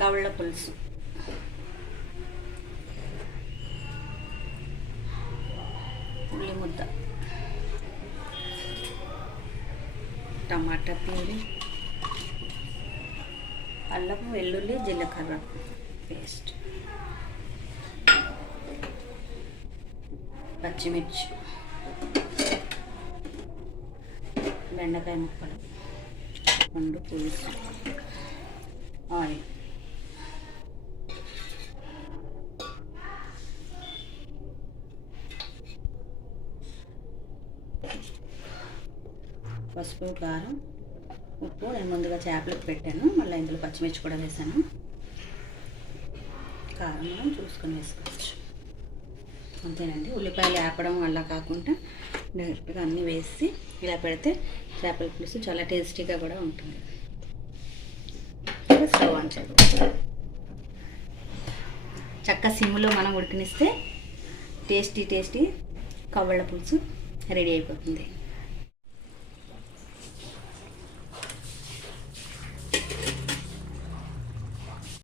కవళ్ళ పులుసు. ఉల్లి ముద్ద, టమాటా ప్యూరీ, అల్లం వెల్లుల్లి జీలకర్ర పేస్ట్, పచ్చిమిర్చి, బెండకాయ ముక్కలు, పండు పులుసు, ఆయిల్, పసుపు, కారం, ఉప్పు. నేను ముందుగా చేపలకు పెట్టాను, మళ్ళీ ఇందులో పచ్చిమిర్చి కూడా వేసాను. కారం మనం చూసుకొని వేసుకోవచ్చు. అంతేనండి. ఉల్లిపాయలు వేపడం వల్ల కాకుండా డైరెక్ట్గా అన్నీ వేసి ఇలా పెడితే చేపల పులుసు చాలా టేస్టీగా కూడా ఉంటుంది. స్టవ్ ఆన్ చేద్దాం. చక్క సిమ్లో మనం ఉడికినిస్తే టేస్టీ కవ్వళ్ళ పులుసు రెడీ అయిపోతుంది.